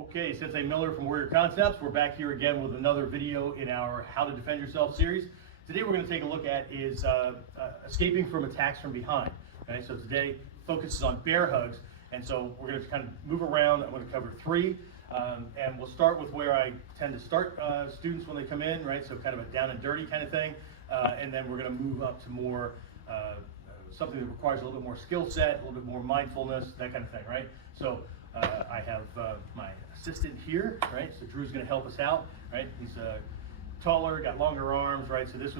Okay, Sensei Miller from Warrior Concepts. We're back here again with another video in our How to Defend Yourself series. Today we're going to take a look at is escaping from attacks from behind. Okay, so today focuses on bear hugs, and so we're going to kind of move around. I'm going to cover three, and we'll start with where I tend to start students when they come in, right? So kind of a down and dirty kind of thing, and then we're going to move up to more something that requires a little bit more skill set, a little bit more mindfulness, that kind of thing, right? So I have my assistant here, right? So Drew's going to help us out, right? He's taller, got longer arms, right? So this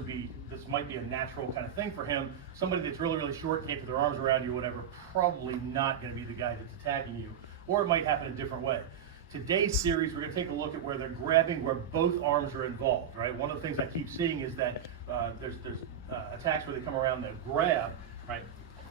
might be a natural kind of thing for him. Somebody that's really, really short, can't put their arms around you or whatever, probably not going to be the guy that's attacking you, or it might happen a different way. Today's series, we're going to take a look at where they're grabbing, where both arms are involved, right? One of the things I keep seeing is that there's attacks where they come around, they grab, right,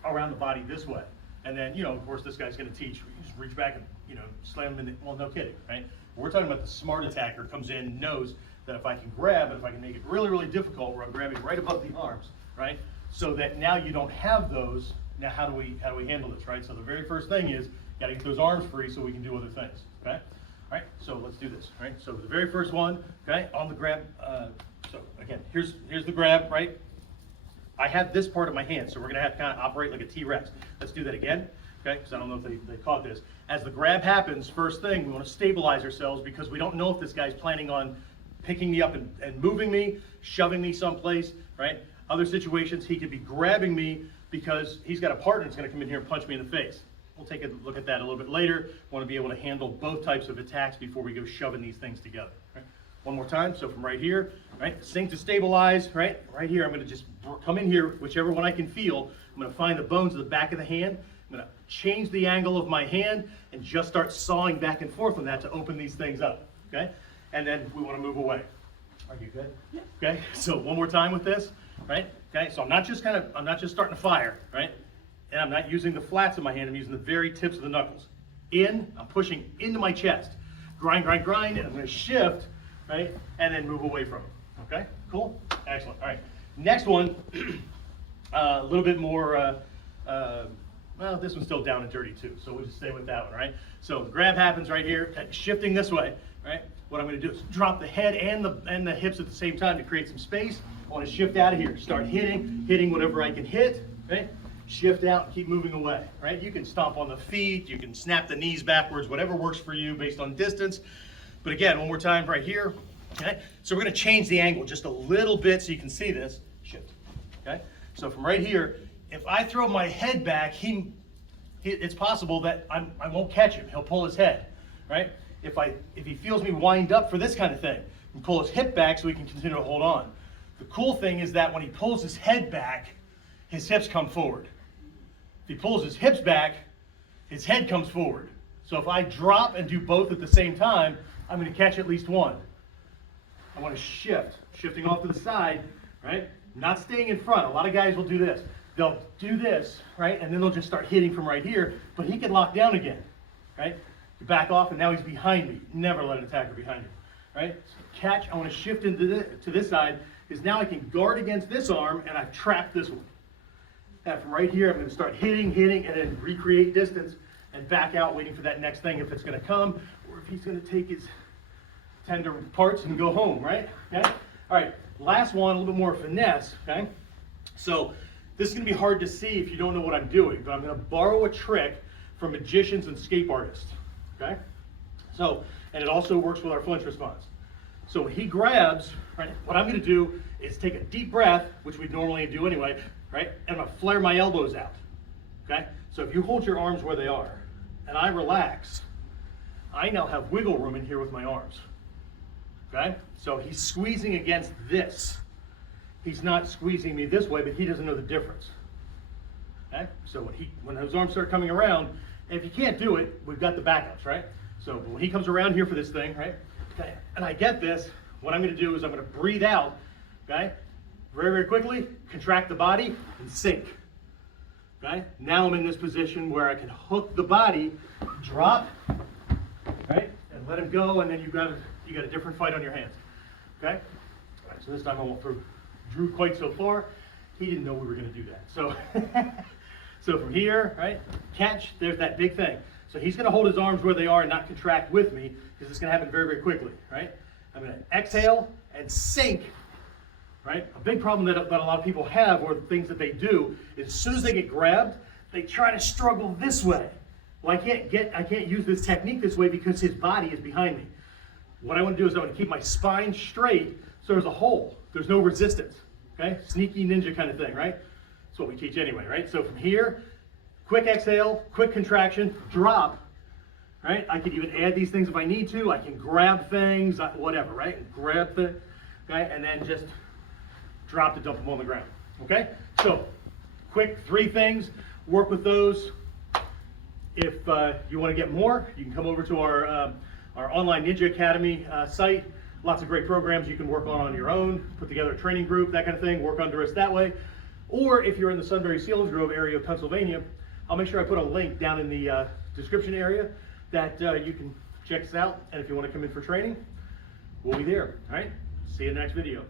around the body this way. And then, you know, of course, this guy's going to teach. You just reach back and, you know, slam him in the, well, no kidding, right? We're talking about the smart attacker comes in, knows that if I can grab, and if I can make it really, really difficult, where I'm grabbing right above the arms, right? So that now you don't have those. Now, how do we handle this, right? So the very first thing is, got to get those arms free so we can do other things, okay? All right, so let's do this, right? So the very first one, okay, on the grab. So again, here's the grab, right? I have this part of my hand, so we're gonna have to kind of operate like a T-Rex. Let's do that again, okay? Because I don't know if they caught this. As the grab happens, first thing, we want to stabilize ourselves because we don't know if this guy's planning on picking me up and moving me, shoving me someplace, right? Other situations, he could be grabbing me because he's got a partner that's gonna come in here and punch me in the face. We'll take a look at that a little bit later. Want to be able to handle both types of attacks before we go shoving these things together. Right? One more time, so from right here, right, sink to stabilize, right? Right here, I'm gonna just come in here, whichever one I can feel. I'm gonna find the bones of the back of the hand. I'm gonna change the angle of my hand and just start sawing back and forth on that to open these things up, okay? And then we wanna move away. Are you good? Yeah. Okay, so one more time with this, right? Okay, so I'm not just starting to fire, right? And I'm not using the flats of my hand, I'm using the very tips of the knuckles. I'm pushing into my chest. Grind, grind, grind, and I'm gonna shift, right? And then move away from it, okay? Cool, excellent, all right. Next one, a little bit more, well, this one's still down and dirty too, so we'll just stay with that one, right? So the grab happens right here, shifting this way, right? What I'm gonna do is drop the head and the hips at the same time to create some space. I wanna shift out of here, start hitting whatever I can hit, right? Shift out and keep moving away, right? You can stomp on the feet, you can snap the knees backwards, whatever works for you based on distance. But again, one more time right here, okay? So we're gonna change the angle just a little bit so you can see this. Shift, okay? So from right here, if I throw my head back, it's possible that I won't catch him. He'll pull his head, right? If he feels me wind up for this kind of thing, and pull his hip back so he can continue to hold on. The cool thing is that when he pulls his head back, his hips come forward. If he pulls his hips back, his head comes forward. So if I drop and do both at the same time, I'm going to catch at least one. I want to shifting off to the side, right? Not staying in front. A lot of guys will do this. They'll do this, right? And then they'll just start hitting from right here, but he can lock down again, right? You back off and now he's behind me. Never let an attacker behind you, right? So catch, I want to shift into to this side, because now I can guard against this arm and I've trapped this one. And from right here, I'm going to start hitting, and then recreate distance and back out, waiting for that next thing if it's going to come, or if he's going to take his tender parts and go home, right? Okay? All right, last one, a little bit more finesse, okay? So this is going to be hard to see if you don't know what I'm doing, but I'm going to borrow a trick from magicians and escape artists, okay? So, and it also works with our flinch response. So when he grabs, right, what I'm going to do is take a deep breath, which we normally do anyway, right? And I'm gonna flare my elbows out, okay? So if you hold your arms where they are, and I relax, I now have wiggle room in here with my arms, okay? So he's squeezing against this. He's not squeezing me this way, but he doesn't know the difference, okay? So when those arms start coming around, and if you can't do it, we've got the backups, right? So when he comes around here for this thing, right? Okay, and I get this, what I'm gonna do is I'm gonna breathe out, okay? Very, very quickly, contract the body and sink, okay? Now I'm in this position where I can hook the body, drop, right? And let him go, and then you got a different fight on your hands, okay? All right, so this time I won't throw Drew quite so far. He didn't know we were gonna do that. So, so from here, right, catch, there's that big thing. So he's gonna hold his arms where they are and not contract with me, because it's gonna happen very, very quickly, right? I'm gonna exhale and sink, right? A big problem that a lot of people have, or things that they do, is as soon as they get grabbed, they try to struggle this way. Well, I can't use this technique this way because his body is behind me. What I want to do is I want to keep my spine straight so there's a hole. There's no resistance, okay? Sneaky ninja kind of thing, right? That's what we teach anyway, right? So from here, quick exhale, quick contraction, drop, right? I can even add these things if I need to. I can grab things, whatever, right? Grab the, okay? And then just drop to dump them on the ground, okay? So quick 3 things, work with those. If you want to get more, you can come over to our online Ninja Academy site. Lots of great programs you can work on your own, put together a training group, that kind of thing, work under us that way. Or if you're in the Selinsgrove area of Pennsylvania, I'll make sure I put a link down in the description area that you can check us out. And if you want to come in for training, we'll be there. All right, see you in the next video.